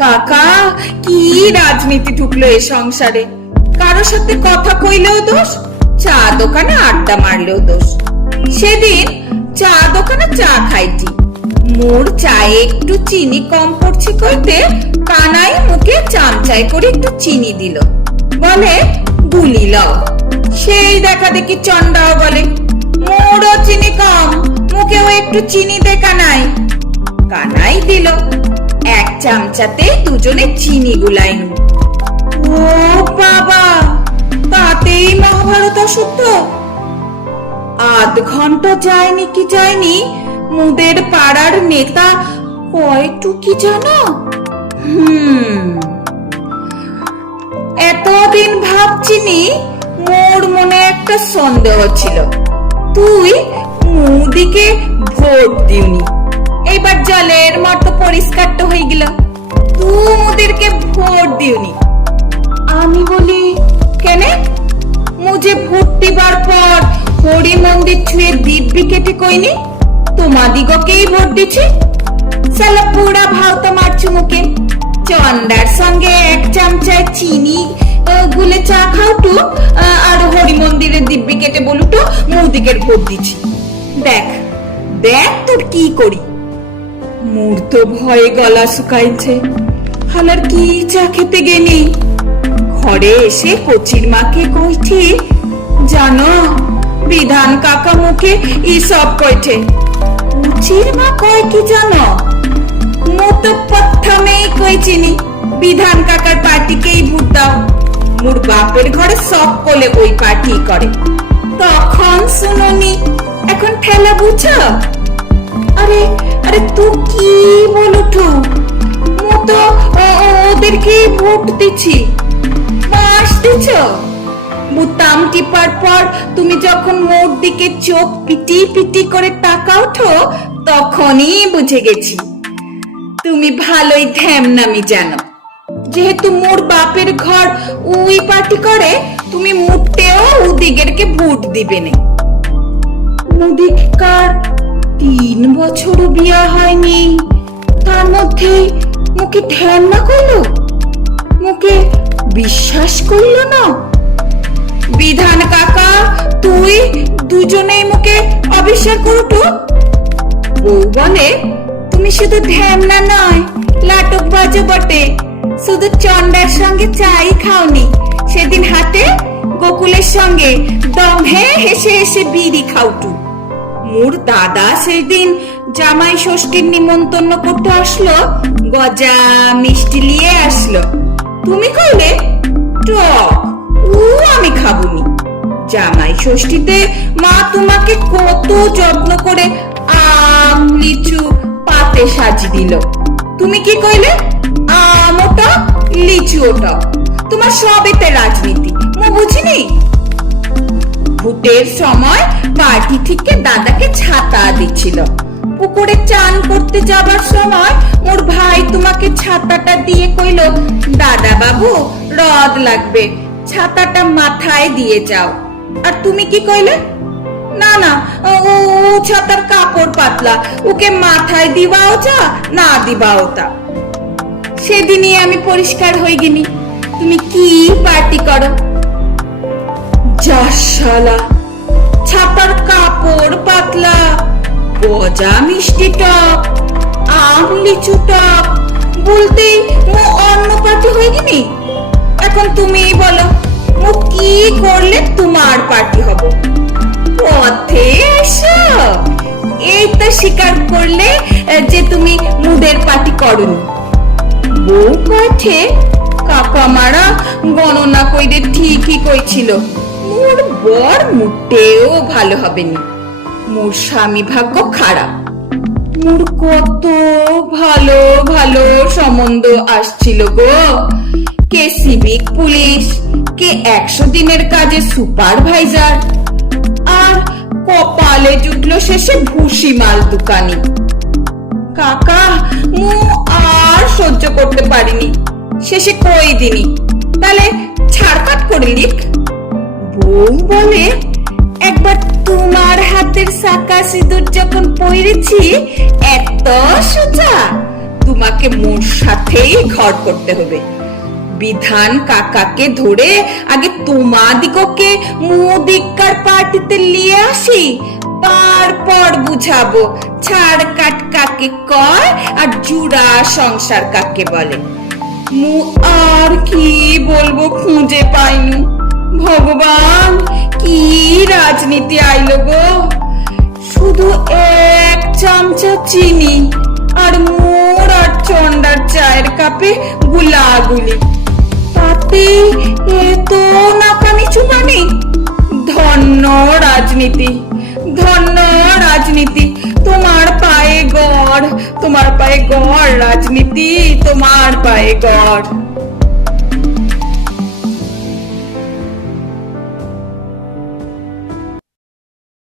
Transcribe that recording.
কাকা, কি রাজনীতি ঢুকলো এ সংসারে। কারোর সাথে কথা কইলেও দোষ, চা দোকানে আড্ডা মারলেও দোষ। সেদিন চা দোকানে চা খাইটি, মোর চায়ে একটু চিনি কম পড়ছে কইতে কানাই মুখে চামচাই করে একটু চিনি দিল, বলে বুলি লও। সেই দেখা দেখি চন্ডাও বলে মোরও চিনি কম, মুখেও একটু চিনি দে কানাই। কানাই দিল, এক চামচাতে দুজনে চিনি গুলাইন। ও বাবা, তাতেই মহাভারত অশুদ্ধ। আধ ঘন্টা যায়নি কি যায়নি, মুদের পাড়ার নেতা কয়টু কি জানো? এতদিন ভাবছিনি, মোর মনে একটা সন্দেহ ছিল, তুই মুদিকে ভোট দিওনি। এইবার জলের মতো পরিষ্কার তো হয়ে গেল, তুই মুদেরকে ভোট দিওনি। আমি বলি কেনে? মুঝে ভোট দিবার পর হরি মন্দির ছুঁয়ে দিব্যি কেটে কইনি তোমাদিগকেই ভোট দিছি। সালা পুরা ভাও তো মারছু মুখে। চন্ডার সঙ্গে এক চামচায় চিনি গুলে চা খাওটু, আর হরি মন্দিরের দিব্যি কেটে বলুটো মুদিকের ভোট দিছি। দেখ দেখ তোর কি করি। মোর তো ভয়ে গলা শুকাইছে, হালার কি চা খেতে গেনি। ঘরে এসে কচির মাকে কইছি, জানো বিধান কাকা মুখে ই সব কইছে। কচির মা কয় কি জানো? মতো প্রথমেই কইছিনি বিধান কাকার পার্টিকেই ভোট দাও, মোর বাপের ঘরে সব কোলে ওই পার্টি করে। তখন শুনুনি, এখন ঠেলা বুঝছো? আরে আরে তুই কি বলুঠু? মতো ওদেরকে ভোট দিছি, মাস দিছ। বুতাম টিপার পর তুমি যখন মোর দিকে চোখ পিটি পিটি করে তাকাও তো, তখনই বুঝে গেছি তুমি ভালোই ধ্যামনামি জানো। যেহেতু মোর বাপের ঘর ওই পার্টি করে, তুমি মুটেও উদিগেরকে ভোট দিবে না। মুদিকার 3 বছরও বিয়া হয়নি, তার মধ্যে মুখে ধ্যান না করলো, মুখে বিশ্বাস করলো না। বিধান কাকা তুই দুজনেই মুখে অবিশ্বাস করতো। বউ বলে তুমি শুধু ধ্যান না নয়, লাটক বাজে বটে। শুধু চন্ডার সঙ্গে চাই খাওনি, সেদিন হাতে গোকুলের সঙ্গে দমে হেসে হেসে বিড়ি খাওটু। মোর দাদা সেদিন জামাই ষষ্ঠীর নিমন্ত্রণ করতে আসলো, গজা মিষ্টি নিয়ে আসলো। তুমি কইলে টক, ও আমি খাবুনি। জামাই ষষ্ঠীতে মা তোমাকে কত যত্ন করে আম লিচু পাতে সাজি দিল, তুমি কি কইলে আম ওটা লিচু ওটা। তোমার সবেতে রাজনীতি, মু বুঝিনি। ভোটের সময় পার্টি থেকে দাদাকে ছাতা দিচ্ছিল, পুকুরে চান করতে যাবার সময় মোর ভাই তোমাকে ছাতাটা দিয়ে কইলো, দাদা বাবু রদ লাগবে, ছাতাটা মাথায় দিয়ে যাও। আর তুমি কি কইলে? না না, ও ছাতার কাপড় পাতলা, ওকে মাথায় দিবাও যা না দিবাও তা। সেদিনই আমি পরিষ্কার হয়ে গিনি তুমি কি পার্টি করো। শালা, ছাতার কাপড় পাতলা, গজা মিষ্টি টক, আম লিচু টক বলতেই মু অন্য পার্টি হয়ে গিনি। এখন তুমিই বলো মু কি করলে তোমার পার্টি হব? পথে এসো, এই তো স্বীকার করলে যে তুমি মুদের পার্টি করনি। বউ পথে কাকা মারা গণনা কইরে ঠিকই কইছিল, মোর বর মুটেও ভালো হবে না। মোর স্বামী ভাগ্য খারাপ। মোর কত ভালো ভালো সম্বন্ধ আসছিল গো, কে সিভিক পুলিশ, কে 100 দিনের কাজে সুপারভাইজার, আর কপালে জুটলো শেষে ভুসি মাল দোকানি। কাকা মু আর সহ্য করতে পারিনি, শেষে কই দিনি তাহলে ছাড়কাট করে লিখ। বউ বলে একবার তোমার হাতের সাকা সিঁদুর যখন পরেছি এত সোজা, তোমাকে মোর সাথেই ঘর করতে হবে। বিধান কাকাকে ধরে আগে তোমাদিগকে মুদিকার পার্টিতে নিয়ে আসি, তারপর বুঝাবো ছাড় কাট কাকে কয় আর জুড়া সংসার কাকে বলে। মু আর কি বলবো, খুঁজে পাইনি। ভগবান, কি রাজনীতি আইলো গো! শুধু এক চামচা চিনি আর মোর আর চন্ডার চায়ের কাপে গুলাগুলি, তাতে এত নাকানি চুমানি। ধন্য রাজনীতি, ধন্য রাজনীতি, তোমার পায়ে গড়, তোমার পায়ে গড় রাজনীতি, তোমার পায়ে গড়।